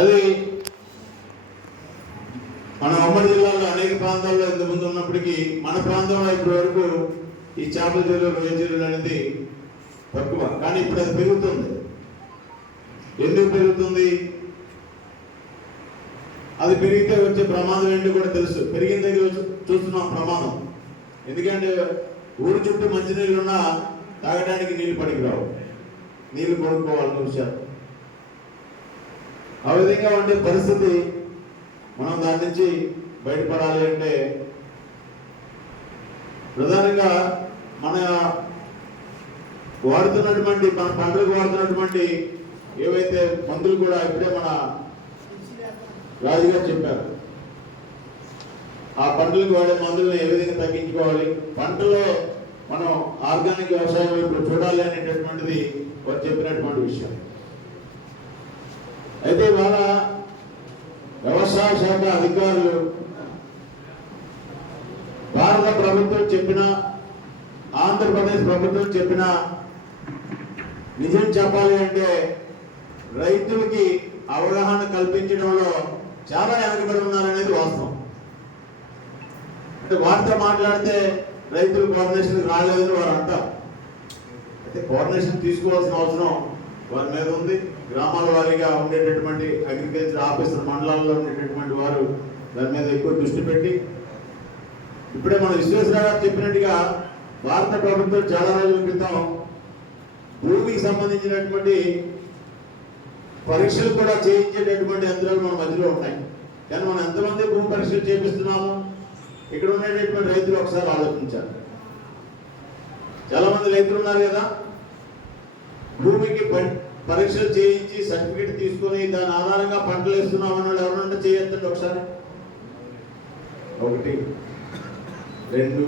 అది మన ఉమ్మడి జిల్లాలో అనేక ప్రాంతాల్లో ఇంతకుముందు ఉన్నప్పటికీ మన ప్రాంతంలో ఇప్పటి వరకు ఈ చేపల చెరువులు, రొయ్య చెరువులు అనేది తక్కువ. కానీ ఇప్పుడు అది పెరుగుతుంది. ఎందుకు పెరుగుతుంది? అది పెరిగితే వచ్చే ప్రమాదం ఏంటో కూడా తెలుసు. పెరిగిన దగ్గర చూస్తున్నాం ప్రమాదం. ఎందుకంటే ఊరు చుట్టూ మంచినీళ్ళు ఉన్నా తాగడానికి నీళ్లు పనికిరావు, నీళ్లు కొనుక్కోవాలి విషయాలు. ఆ విధంగా ఉండే పరిస్థితి. మనం దాని నుంచి బయటపడాలి అంటే ప్రధానంగా మన వాడుతున్నటువంటి, మన పంటలకు వాడుతున్నటువంటి ఏవైతే మందులు కూడా ఇప్పుడే మన రాజుగారు చెప్పారు. ఆ పంటలకు వాడే మందులను ఏ విధంగా తగ్గించుకోవాలి, పంటలో మనం ఆర్గానిక్ వ్యవసాయం ఇప్పుడు చూడాలి అనేటటువంటిది వారు చెప్పినటువంటి విషయం. అయితే ఇవాళ వ్యవసాయ శాఖ అధికారులు భారత ప్రభుత్వం చెప్పిన, ఆంధ్రప్రదేశ్ ప్రభుత్వం చెప్పిన నిజం చెప్పాలి అంటే రైతులకి అవగాహన కల్పించడంలో చాలా వెనకబడి ఉన్నారనేది వాస్తవం. అంటే వారితో మాట్లాడితే రైతులు కోఆర్డినేషన్ రాలేదని వారు అంటారు. అయితే కోఆర్డినేషన్ తీసుకోవాల్సిన అవసరం వారి మీద ఉంది. గ్రామాల వారీగా ఉండేటటువంటి అగ్రికల్చర్ ఆఫీసర్, మండలాల్లో ఉండేటటువంటి వారు దాని మీద ఎక్కువ దృష్టి పెట్టి, ఇప్పుడే మన విశ్వేశ్వరరావు గారు చెప్పినట్టుగా భారత ప్రభుత్వం చాలా రోజుల క్రితం భూమికి సంబంధించినటువంటి పరీక్షలు కూడా చేయించేటటువంటి యంత్రాలు మన మధ్యలో ఉన్నాయి. కానీ మనం ఎంతమంది భూమి పరీక్షలు చేపిస్తున్నాము? ఇక్కడ ఉండేటటువంటి రైతులు ఒకసారి ఆలోచించాలి. చాలా మంది రైతులు ఉన్నారు కదా, భూమికి పరీక్షలు చేయించి సర్టిఫికేట్ తీసుకొని దాని ఆధారంగా పంటలు వేస్తున్నాం అన్నాడు. ఎవరంటే చేయొద్దండి ఒకసారి. 1 2